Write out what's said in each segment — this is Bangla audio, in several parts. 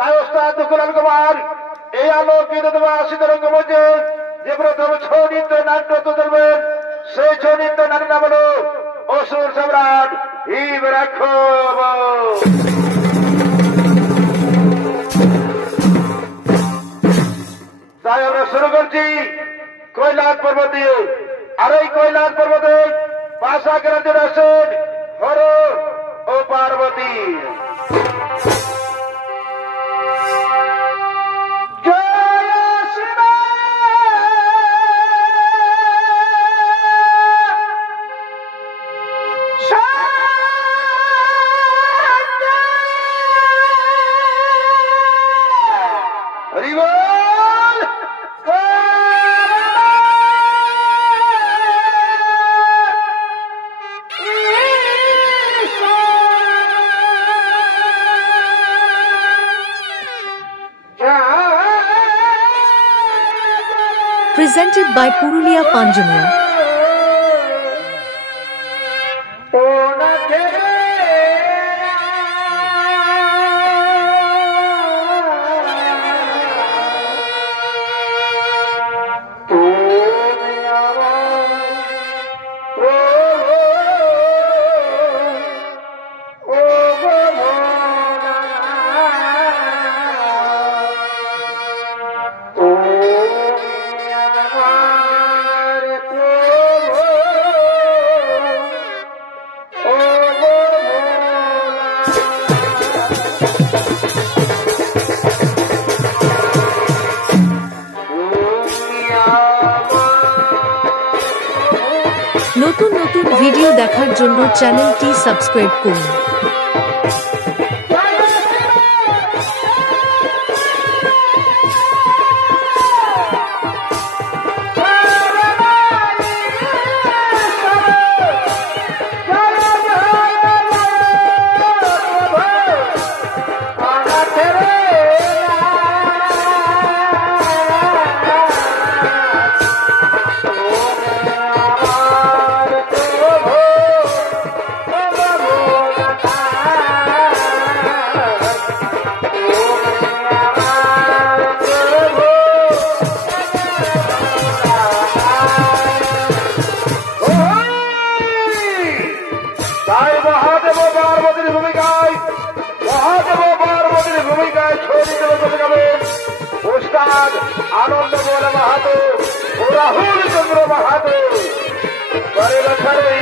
তাই ওস্তাদ দুকুলাল কুমার এই আলোকিত আশিত রঙ্গমঞ্চে যে প্রথম ছৌ নৃত্য নাট্য তুলবেন সেই ছৌ নৃত্য নাট্য নাম হল অসুর সম্রাট হিম রাক্ষব। তাই আমরা শুরু করছি কৈলাস পর্বত দিয়ে। আর এই কৈলাস পর্বতে পাশা কেরাঞ্জন আসেন হর ও Parvati. Presented by Purulia Panjania. নতুন নতুন ভিডিও দেখার জন্য চ্যানেলটি সাবস্ক্রাইব করুন। आनंद बोल बहादो राहुल चंद्र बहादो बड़े बखरे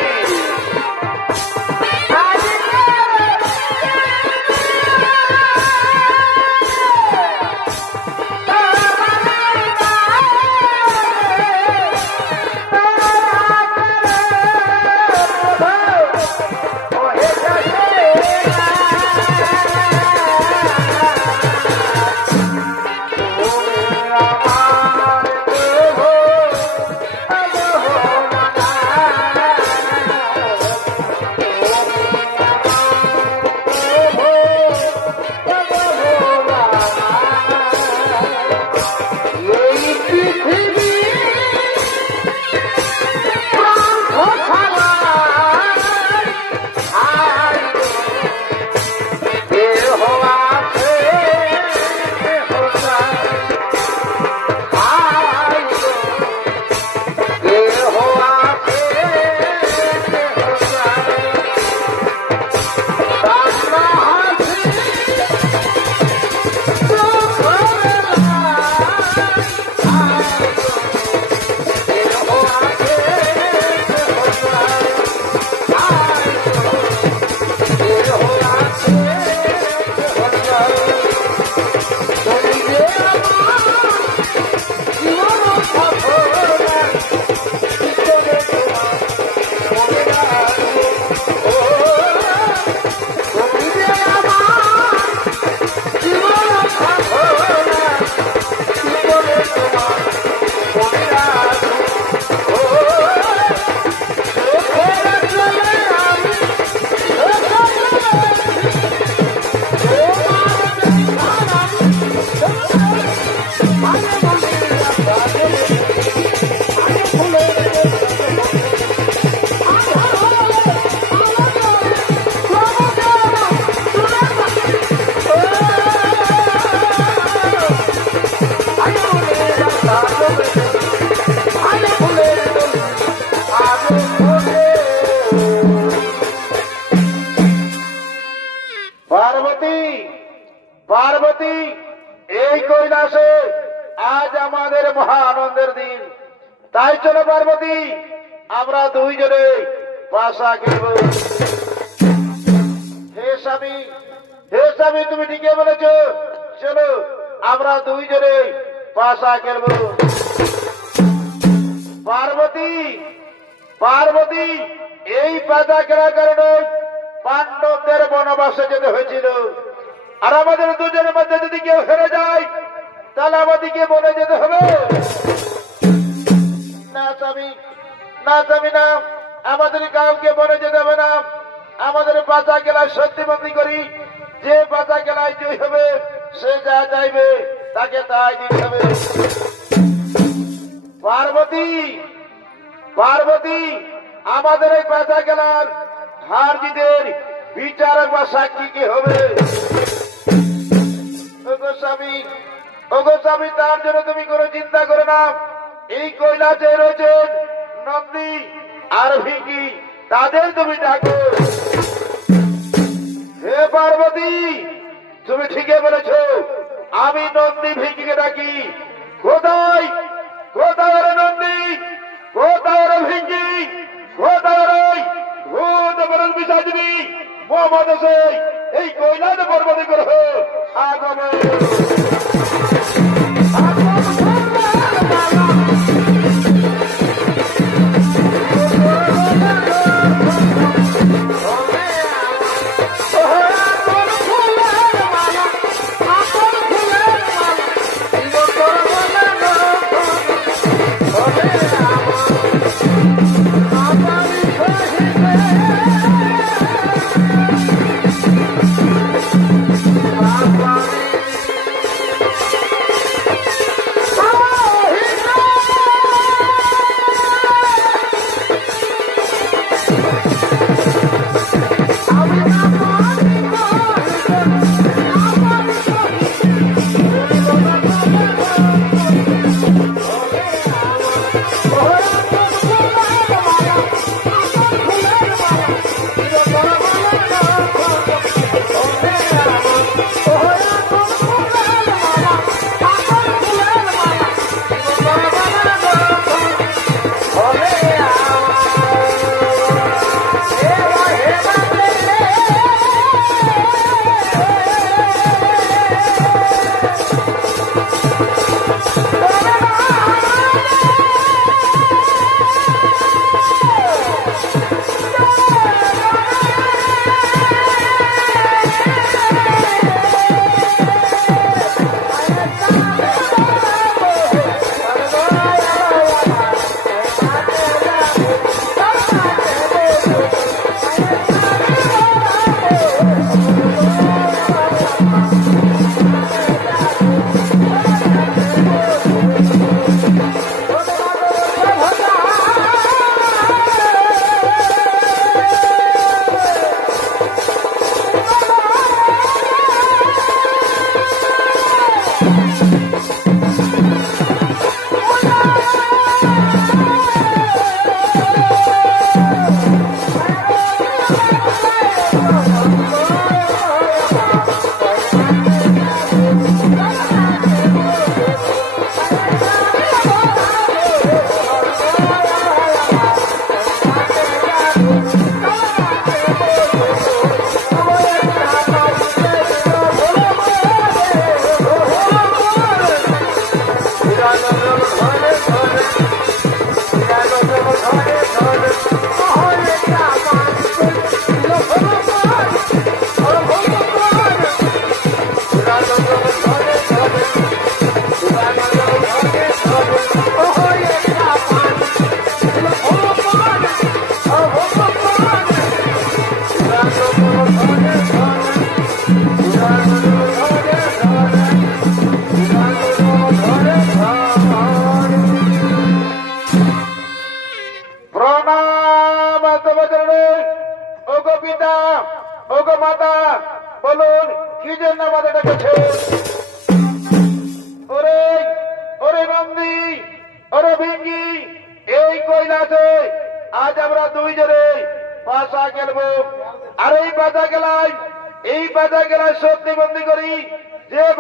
পার্বতী এই কৈলাসে আজ আমাদের মহা আনন্দের দিন, তাই চলো পার্বতী আমরা দুইজনে পাশা খেলব। হে স্বামী তুমি ঠিকই বলেছ, চলো আমরা দুইজনে পাশা খেলব। পার্বতী এই পাশা খেলার কারণে পাণ্ডবদের বনবাসে যেতে হয়েছিল, আর আমাদের দুজনের মধ্যে যদি কেউ হেরে যায় তাহলে আমাদেরকে বলে যেতে হবে। না স্বামী না, আমাদের কাউকে বলে যেতে হবে না। আমাদের পাশা খেলায় সত্যিবন্দী করি, যে পাশা খেলায় জয় হবে সে যা চাইবে তাকে তাই দিতে হবে। পার্বতী আমাদের এই পাশা খেলার হার জিতের বিচারক বা সাক্ষী কি হবে? ওগো স্বামী তার জন্য তুমি কোনো চিন্তা করো না। এই কৈলাসে রয়েছেন নন্দী আর ভিঙ্গি, তাদের তুমি ডাকো। হে পার্বতী তুমি ঠিকই বলেছ, আমি নন্দী ভিঙ্গিকে ডাকি। কোথায় রে নন্দী, কোথায় রে ভিঙ্গি, কোথায় রে ভূত বরণ বিসাজিনী মোহাম্মদ হোসেন এই কৈলাসে পর্বতে গ্রহ আগমন।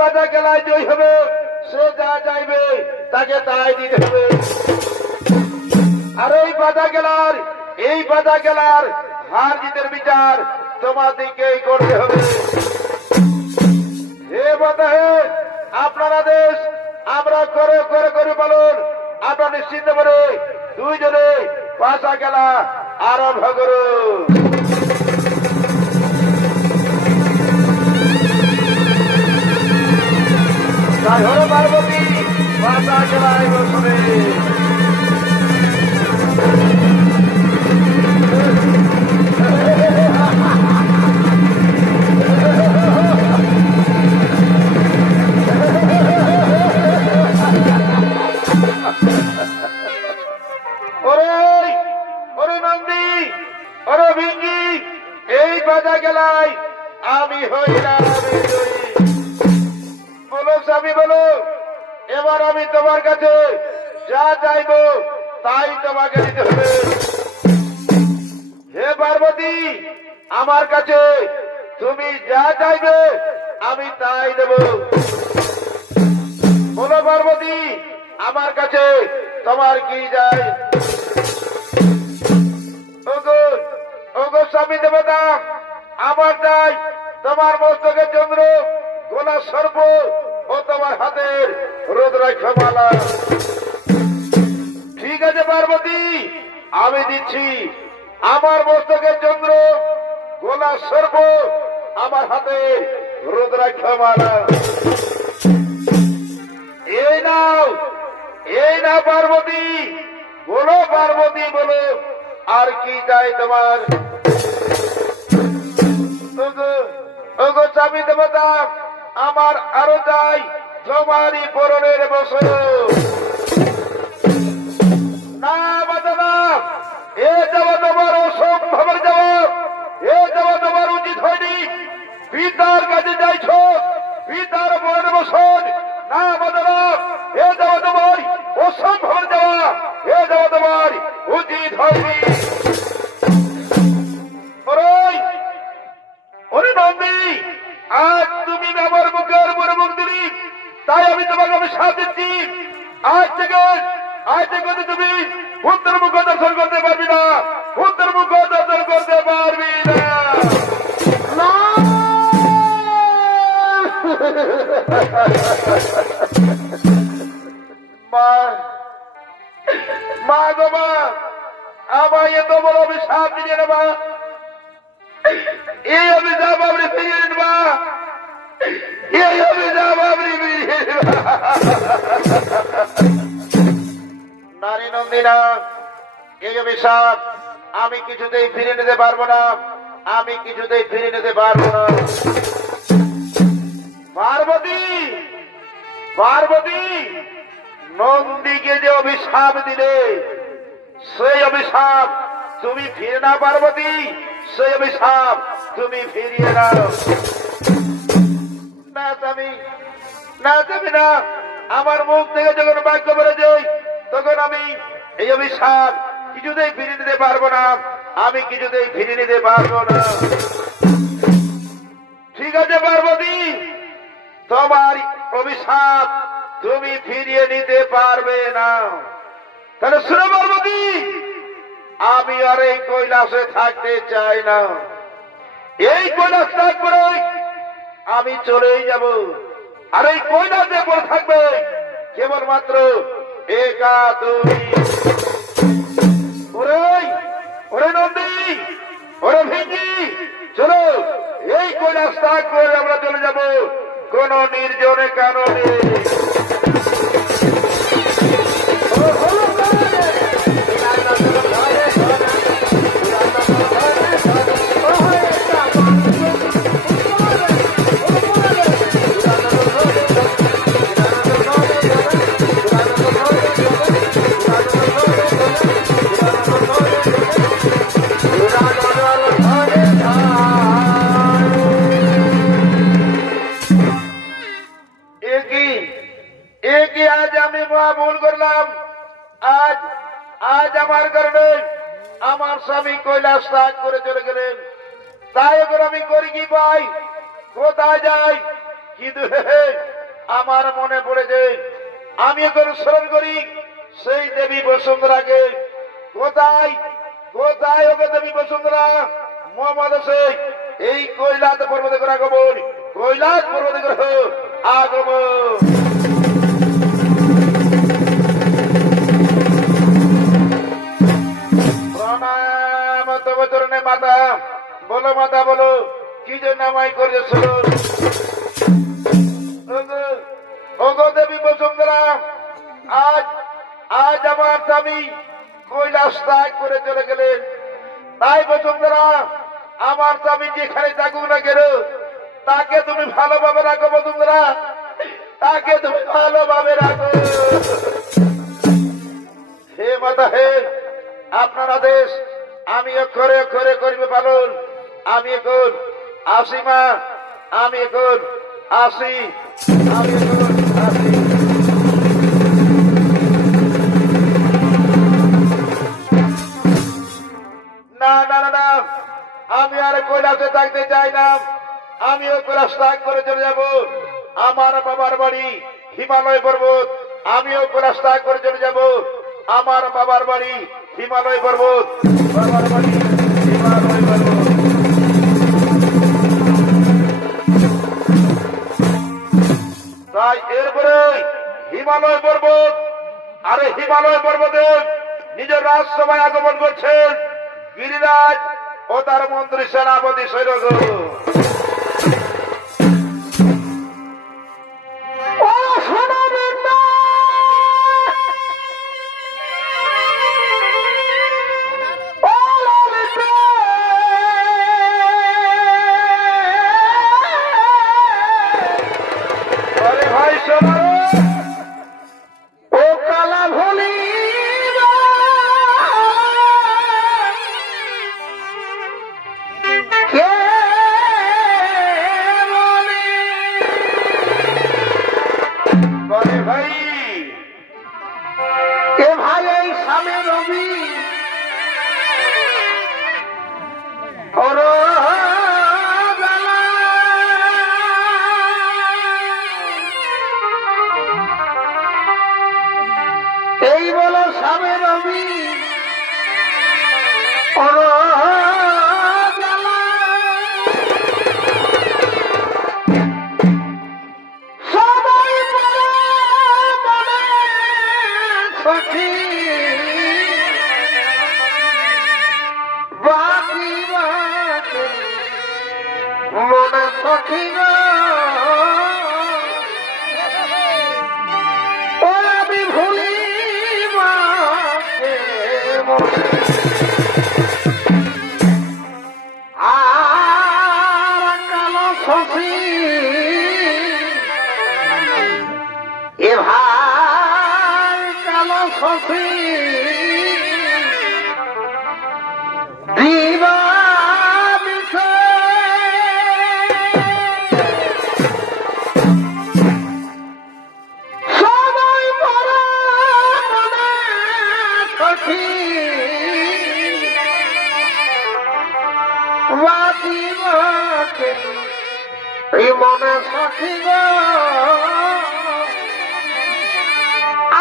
বাধা খেলায় জয় হবে সে যা চাইবে তাকে তাই দিতে হবে। আর এই বাধা খেলার হার জিতের বিচার তোমাদেরকেই করতে হবে। হে বাধা হে আপনারা দেশ আমরা করে করে করে বলুন। আপনারা নিশ্চিন্ত করে দুইজনে বাধা খেলা আরম্ভ করুন। পার্বতী বাধা খেলায় বসবে। এই বাধা খেলায় আমি হইলাম বলো স্বামী বলো। এবার আমি তোমার কাছে যা চাইব তাই তোমাকে দিতে হবে। হে পার্বতী আমার কাছে তুমি যা চাইবে আমি তাই দেব। বলো পার্বতী আমার কাছে তোমার কি যায়? ওগো স্বামী দেবতা আমার চাই তোমার মস্তকে চন্দ্র গোলা সর্প ও তোমার হাতের রুদ্রাক্ষমালা। ঠিক আছে পার্বতী আমি দিচ্ছি আমার মস্তকে চন্দ্র গোলা সর্প আমার হাতে রুদ্রাক্ষমালা। এই নাও পার্বতী বলো পার্বতী বলো আর কি চাই তোমার? ওগো স্বামী দেবতা আমার আরো চাই তোমারই পরনের বসো। না বাবা এ যাওয়া তোমার অসম্ভবের জবাব। এ যাওয়া তোমার উচিত হয়নি। পিতার কাছে যাইছ পিতার পরনের বসন। না বাবা এ যাওয়া তোমার অসম্ভবের যাওয়া। এ যাওয়া তোমার উচিত হয়নি। ওরে নন্দী আজ তুমি আমার মুখের উপরে মুখ দিলি তাই আমি তোমাকে সাথ দিচ্ছি। আজ থেকে তুমি পুত্র মুখ দর্শন করতে পারবি না। পুত্র মুখ দর্শন করতে পারবি না। মা গো মা আমায় এত বড় অভিশাপ দিলে না মা। এই অভিশাপ আপনি ফিরিয়ে নিন মা। এই অভিশাপ আপনি ফিরিয়ে নারী নন্দিনা এই অভিশাপ আমি কিছুতেই ফিরে নিতে পারবো না। আমি কিছুতেই ফিরে নিতে পারবো না। পার্বতী নন্দীকে যে অভিশাপ দিলে সেই অভিশাপ তুমি ফিরে না পার্বতী। সেই অভিশাপ তুমি ফিরিয়ে নাও। না স্বামী না আমার মুখ থেকে যখন বাক্য বেরোছে তখন আমি এই অভিশাপ কিছুতেই ফিরিয়ে নিতে পারবো না। আমি কিছুতেই ফিরিয়ে নিতে পারবো না। ঠিক আছে পার্বতী তোমার অভিশাপ তুমি ফিরিয়ে নিতে পারবে না। তাহলে শুনো পার্বতী আমি আর এই কৈলাসে থাকতে চাই না। এই কৈলাস ত্যাগ করে আমি চলেই যাব। আর এই কৈলাসে পড়ে থাকবে কেবলমাত্র একা তুমি। ওরে নন্দী ওরে ভিঙ্গি চলো এই কৈলাস ত্যাগ করে আমরা চলে যাব কোন নির্জনে কারণে। आज আমি ভুল করলাম। আজ আমার কারণে আমার স্বামী কৈলাস ত্যাগ করে চলে গেলেন। তাই এখন আমি করি কি পাই কোথায় যাই? কিন্তু আমার মনে পড়েছে আমি এখন স্মরণ করি সেই দেবী বসুন্ধরাকে। কোথায় কোথায় ওকে দেবী বসুন্ধরা? মোহাম্মদ হোসেন এই কৈলাস পর্বতে করে আগমন, কৈলাস পর্বতে করে আগমন। প্রণাম তব চরণে মাতা। বলো মাতা বলো, কি জন্য আমায় করেছ? ওগো দেবী বসুন্ধরা, আজ আজ আমার স্বামী কৈলাস ত্যাগ করে চলে গেলেন। তাই বসুন্ধরা, আমার স্বামী যেখানে থাকুক না কেন তাকে তুমি ভালোভাবে রাখো বসুন্ধরা, তাকে তুমি ভালোভাবে রাখো। হে মাতা হে, আপনার আদেশ আমি অক্ষরে অক্ষরে করিবে পালন। আমি এখন আসি মা, আমি এখন আসি, আমি এখন আসি। না না না না, আমি আর কৈলাসে থাকতে চাই না। আমিও কৈলাস ত্যাগ করে চলে যাব। আমার বাবার বাড়ি হিমালয় পর্বত, আমিও কৈলাস ত্যাগ করে চলে যাব। আমার বাবার বাড়ি হিমালয় পর্বত, বাবার বাড়ি হিমালয় পর্বত। তাই এরপরে হিমালয় পর্বত, আরে হিমালয় পর্বতে নিজের রাজসভায় আগমন করছেন গিরিরাজ ও তার মন্ত্রী সেনাপতি সৈরগ। এই বলো স্বামী রবি সবাই সখী বাকি মনে সখী গো আমি ভুলি আর কালো সখী এ ভাই কালো সখী দিবা মনে সখী গো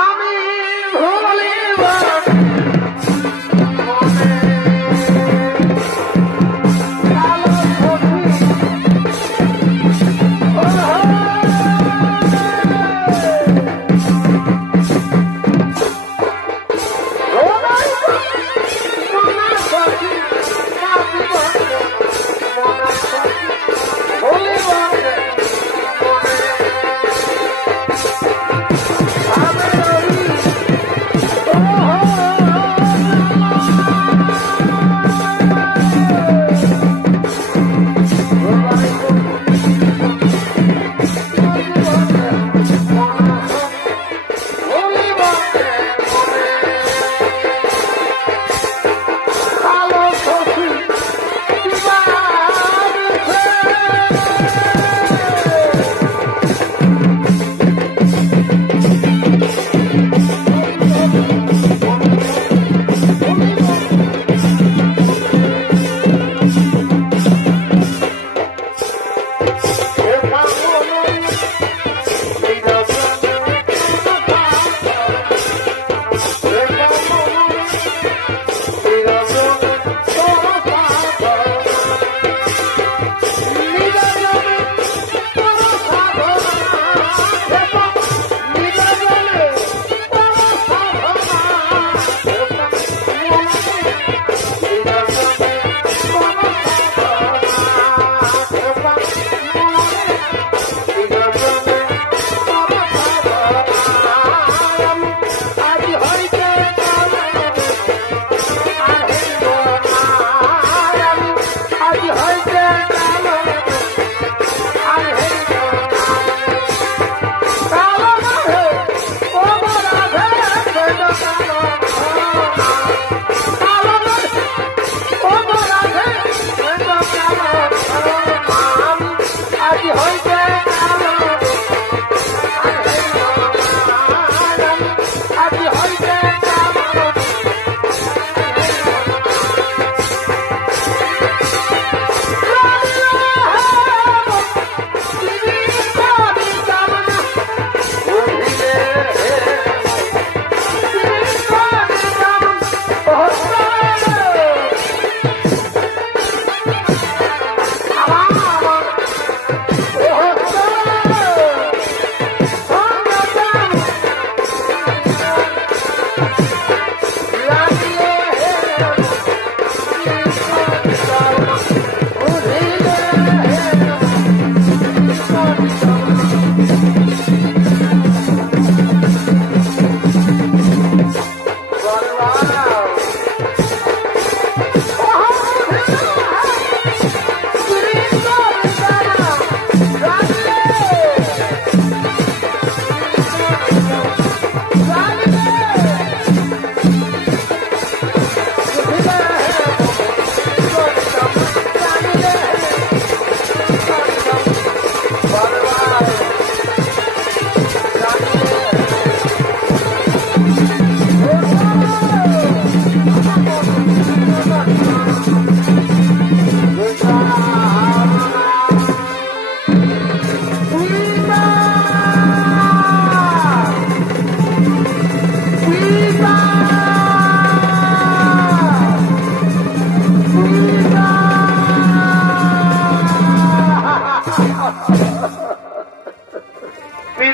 আমি ভুলি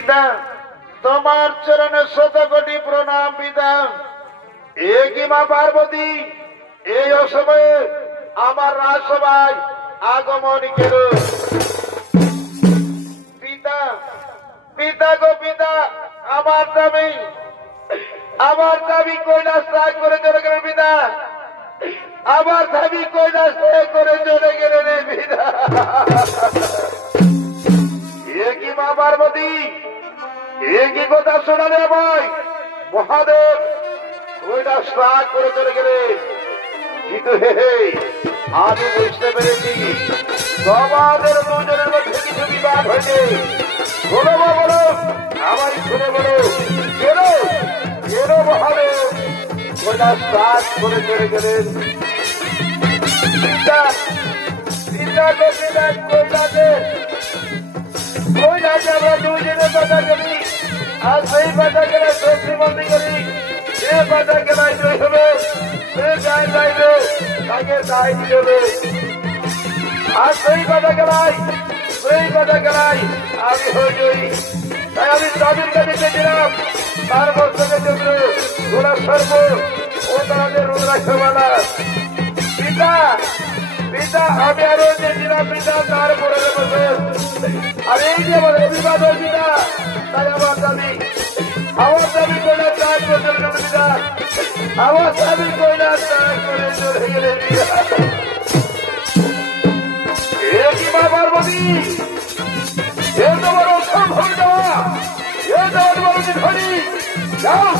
পিতা তোমার চরণে শত কোটি প্রণাম পিতা। এ কি মা পার্বতী এই অসময়ে আমার রাজসভায় আগমন কেন? পিতা পিতা গো পিতা, আমার দাবি কৈলাস ত্যাগ করে চলে গেলেন পিতা। আমার দাবি কৈলাস ত্যাগ করে চলে গেলেন পিতা। এ কি মা পার্বতী এ কি কথা শোনালে আমায়? মহাদেব কৈলাস ত্যাগ করে চলে গেলেন, কিন্তু হে আমি বুঝতে পেরেছি তোমাদের দুজনের মধ্যে কিছু বিবাদ হয়েছে। বলো মা বলো, আমার শুনে বলো, কেন কেন মহাদেব কৈলাস ত্যাগ করে চলে গেলেন? কৈলাসে আমরা দুজনে বাধা করি, আর সেই বাধা কেনায় শক্তিবন্দী করি। যে বাধা কেনায় জয় হবে সে গায়ে যাইবে, তাকে দায় দিবে। আর সেই বাধা কেনায় আমি হয়ে যাই। তাই আমি তাদের কাছে গেছিলাম, তার মস্তকে চন্দ্র ঘোড়া সর্ব ও তাদের রুদ্রাক্ষমালা। পিতা পিতা আমি আরো গেছিলাম পিতা, তারপরে বছর। আর এই যে আমার অভিবাদ পিতা, তাই আমার দাবি কৈলাস ত্যাগ করে চলে গেল পিতা। আমার দাবি কৈলাস ত্যাগ করে চলে গেলে পিতা। এ কি মা পার্বতী, এ তোমার অসম্ভব দেওয়া, এ তোমার বাড়িতে ধরি যাও।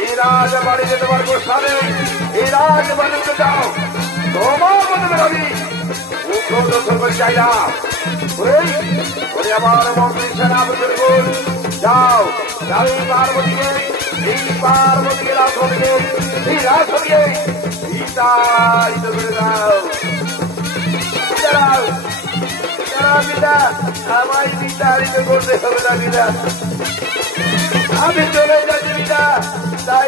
এই রাজবাড়িতে তোমার গোসা নেই, এই রাজবাড়িতে যাও। তোমার মনে ভাবি চাই না। আমার মন্ত্রী সেনাপতি যাও যাও, এই পার্বতীকে রাজনীকে এই রাজনীকে বিস্তারিত করে দাও। পিতা আমায় বিস্তারিত করতে হবে না পিতা, আমি চলে যাচ্ছি পিতা। তাই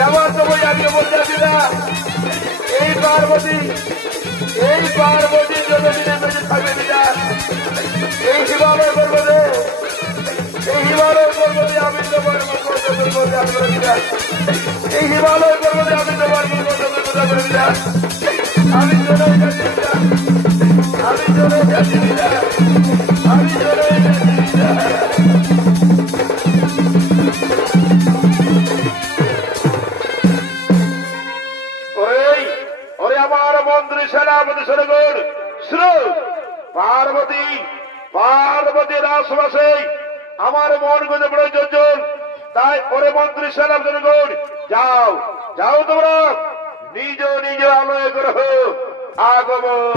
যাবার সময় আমিও বলতে পিতা, এই পার্বতী যতদিনে বেঁচে থাকবে পিতা, এই হিমালয় পর্বতে আমি তোমার পিতা, এই হিমালয় পর্বতে আমি তোমার পিতা। আমি চলে যাচ্ছি পিতা, আমি চলে যাচ্ছি পিতা, আমি চলে যাচ্ছি পিতা। আমার মন্ত্রী সেনাপতি সেনগণ পার্বতী রাসবাসে আমার মন গজে পড়ে যোজন। তাই ওরে মন্ত্রী সেনাপতি সেনগণ যাও যাও, তোমরা নিজ নিজ আলয় গ্রহ আগমন।